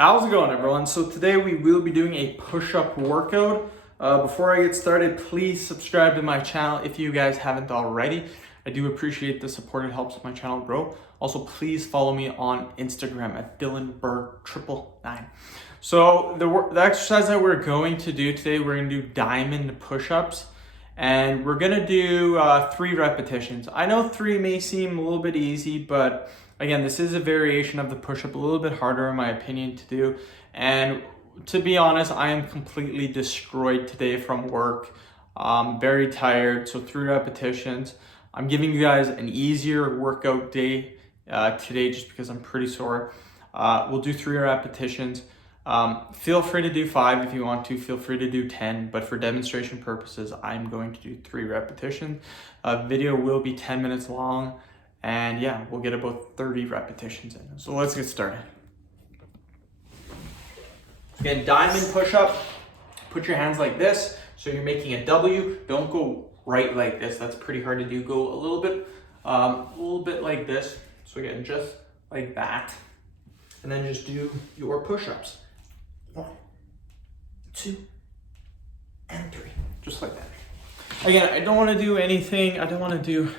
How's it going, everyone? So today we will be doing a push-up workout. Before I get started, please subscribe to my channel if you guys haven't already. I do appreciate the support. It helps my channel grow. Also, please follow me on Instagram at DylanBurg999. So the exercise that we're going to do today, we're going to do diamond push-ups. And we're going to do 3 repetitions. I know 3 may seem a little bit easy, but again, this is a variation of the push-up, a little bit harder in my opinion to do. And to be honest, I am completely destroyed today from work. Very tired, so 3 repetitions. I'm giving you guys an easier workout day today just because I'm pretty sore. We'll do 3 repetitions. Feel free to do 5 if you want to, feel free to do 10, but for demonstration purposes, I'm going to do 3 repetitions. Video will be 10 minutes long. And yeah, we'll get about 30 repetitions in. So let's get started. Again, diamond push-up. Put your hands like this. So you're making a W. Don't go right like this. That's pretty hard to do. Go a little bit like this. So again, just like that. And then just do your push-ups. 1, 2, and 3. Just like that. Again, I don't want to do anything. I don't want to do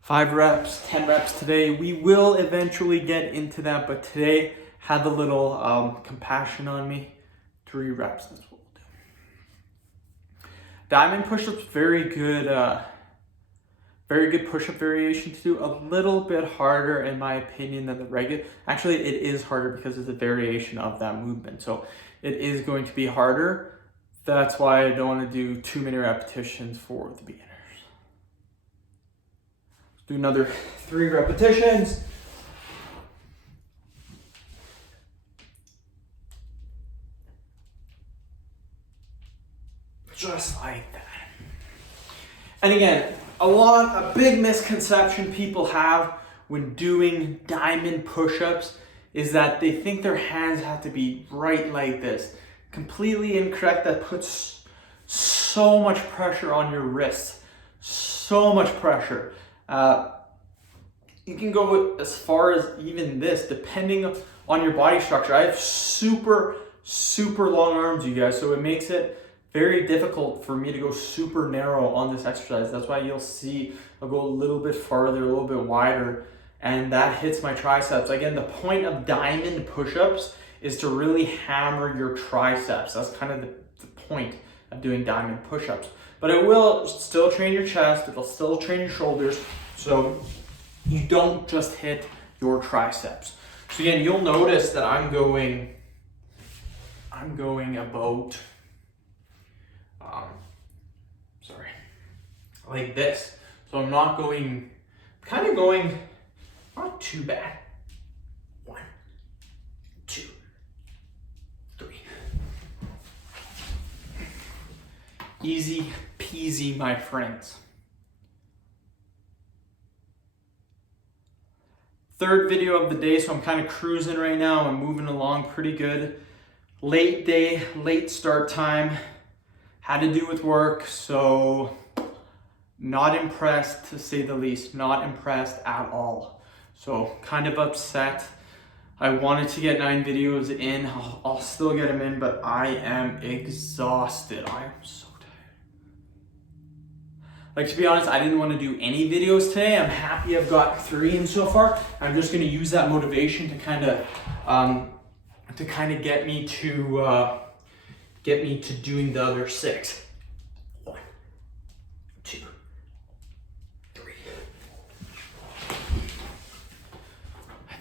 5 reps, 10 reps today. We will eventually get into that, but today have a little compassion on me. 3 reps, that's what we'll do. Diamond push-ups, very good push-up variation to do. A little bit harder in my opinion than the regular. Actually, it is harder because it's a variation of that movement. So it is going to be harder. That's why I don't want to do too many repetitions for the beginner. Do another 3 repetitions. Just like that. And again, a big misconception people have when doing diamond push-ups is that they think their hands have to be right like this. Completely incorrect. That puts so much pressure on your wrists. So much pressure. You can go as far as even this, depending on your body structure. I have super long arms, you guys, so it makes it very difficult for me to go super narrow on this exercise. That's why you'll see I'll go a little bit farther, a little bit wider, and that hits my triceps. Again, the point of diamond push-ups is to really hammer your triceps. That's kind of the point of doing diamond push-ups. But it will still train your chest, it'll still train your shoulders, so you don't just hit your triceps. So again, you'll notice that I'm going about, like this. So I'm not going, kind of going, not too bad. 1, 2, 3. Easy peasy, my friends. 3rd video of the day, so I'm kind of cruising right now. I'm moving along pretty good. Late day, late start time. Had to do with work, so not impressed to say the least. Not impressed at all. So kind of upset. I wanted to get 9 videos in. I'll still get them in, but I am exhausted. I am so tired. Like, to be honest, I didn't want to do any videos today. I'm happy I've got 3 in so far. I'm just going to use that motivation to kind of get me to doing the other 6. 1, 2, 3.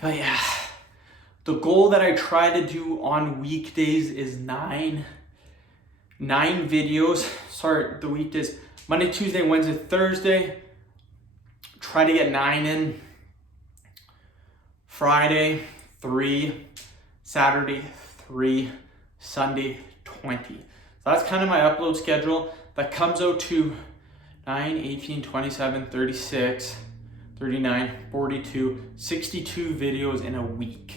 But yeah, the goal that I try to do on weekdays is 9 videos. Sorry, the weekdays. Monday, Tuesday, Wednesday, Thursday. Try to get 9 in. Friday, 3. Saturday, 3. Sunday, 20. So that's kind of my upload schedule. That comes out to 9, 18, 27, 36, 39, 42, 62 videos in a week.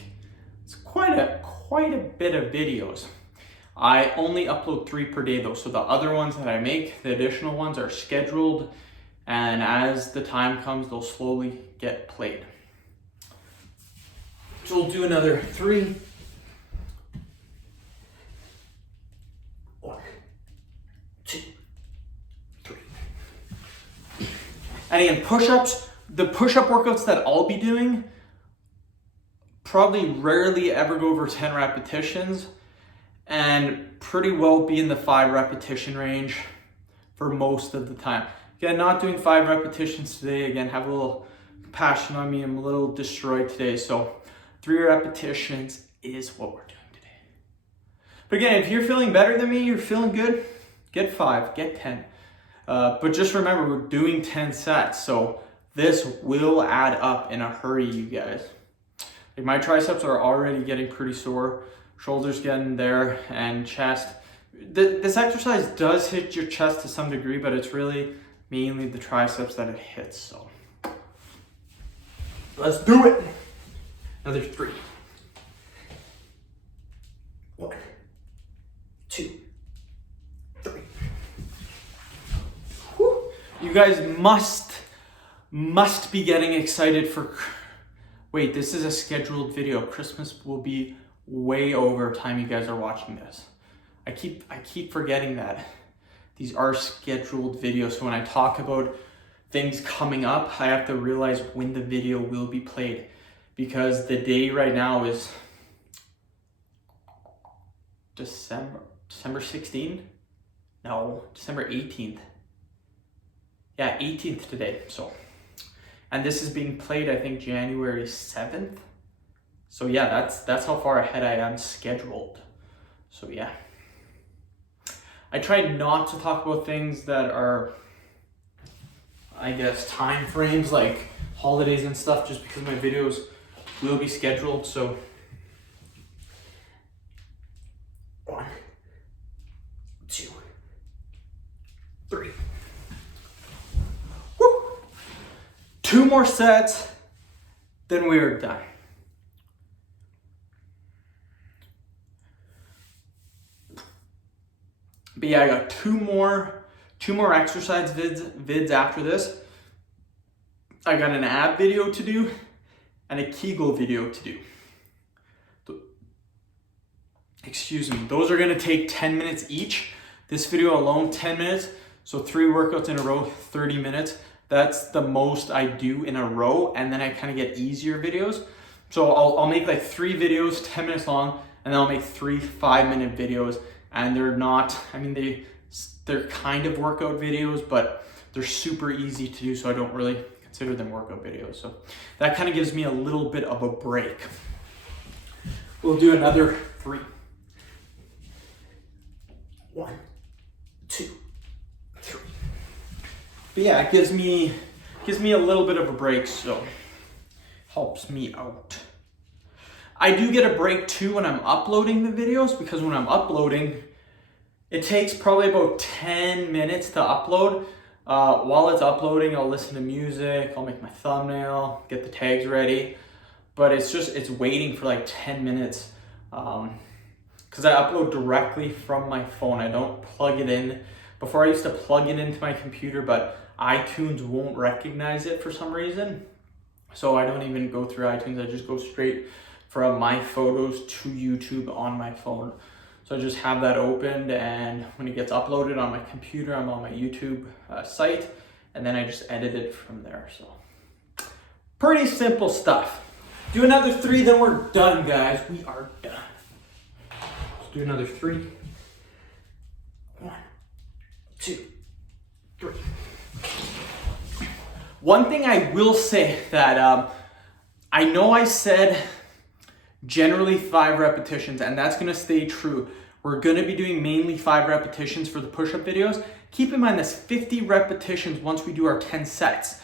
It's quite a bit of videos. I only upload 3 per day though, so the other ones that I make, the additional ones, are scheduled, and as the time comes, they'll slowly get played. So we'll do another 3. And again, push-ups, the push-up workouts that I'll be doing probably rarely ever go over 10 repetitions and pretty well be in the 5 repetition range for most of the time. Again, not doing 5 repetitions today. Again, have a little compassion on me. I'm a little destroyed today. So 3 repetitions is what we're doing today. But again, if you're feeling better than me, you're feeling good, get 5, get 10. But just remember, we're doing 10 sets. So this will add up in a hurry, you guys. Like my triceps are already getting pretty sore, shoulders getting there, and chest. This exercise does hit your chest to some degree, but it's really mainly the triceps that it hits. So let's do it. Another 3. 1, 2, 3. Whew. You guys must be getting excited for, wait, this is a scheduled video. Christmas will be way over time you guys are watching this. I keep forgetting that. These are scheduled videos. So when I talk about things coming up, I have to realize when the video will be played, because the day right now is December 16th? No, December 18th. Yeah, 18th today. So, and this is being played, I think, January 7th. So yeah, that's how far ahead I am scheduled. So yeah. I try not to talk about things that are, I guess, time frames like holidays and stuff, just because my videos will be scheduled. So 1, 2, 3. Woo! 2 more sets, then we're done. But yeah, I got two more exercise vids after this. I got an ab video to do and a Kegel video to do. Excuse me. Those are gonna take 10 minutes each. This video alone, 10 minutes. So 3 workouts in a row, 30 minutes. That's the most I do in a row. And then I kind of get easier videos. So I'll make like 3 videos, 10 minutes long, and then I'll make 3 5-minute videos. And they're not, I mean, they're kind of workout videos, but they're super easy to do, so I don't really consider them workout videos. So that kind of gives me a little bit of a break. We'll do another 3. 1, 2, 3. But yeah, it gives me a little bit of a break, so helps me out. I do get a break too when I'm uploading the videos, because when I'm uploading, it takes probably about 10 minutes to upload. While it's uploading, I'll listen to music, I'll make my thumbnail, get the tags ready. But it's waiting for like 10 minutes. Because I upload directly from my phone. I don't plug it in. Before I used to plug it into my computer, but iTunes won't recognize it for some reason. So I don't even go through iTunes, I just go straight from my photos to YouTube on my phone. So I just have that opened, and when it gets uploaded on my computer, I'm on my YouTube site, and then I just edit it from there. So pretty simple stuff. Do another 3, then we're done, guys. We are done. Let's do another 3. 1, 2, 3. One thing I will say that I know I said generally 5 repetitions, and that's gonna stay true. We're gonna be doing mainly 5 repetitions for the push-up videos. Keep in mind that's 50 repetitions once we do our 10 sets.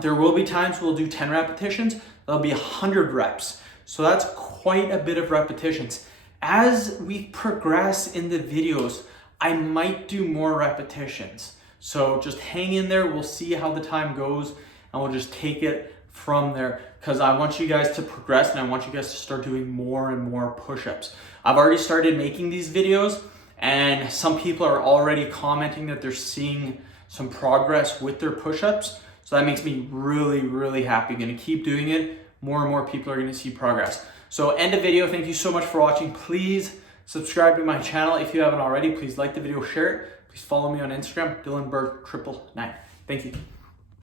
There will be times we'll do 10 repetitions, that'll be 100 reps. So that's quite a bit of repetitions. As we progress in the videos, I might do more repetitions. So just hang in there, we'll see how the time goes, and we'll just take it from there, because I want you guys to progress, and I want you guys to start doing more and more push-ups. I've already started making these videos, and some people are already commenting that they're seeing some progress with their push-ups. So that makes me really, really happy. I'm gonna keep doing it. More and more people are gonna see progress. So end of video. Thank you so much for watching. Please subscribe to my channel if you haven't already. Please like the video, share it. Please follow me on Instagram, DylanBerg999. Thank you.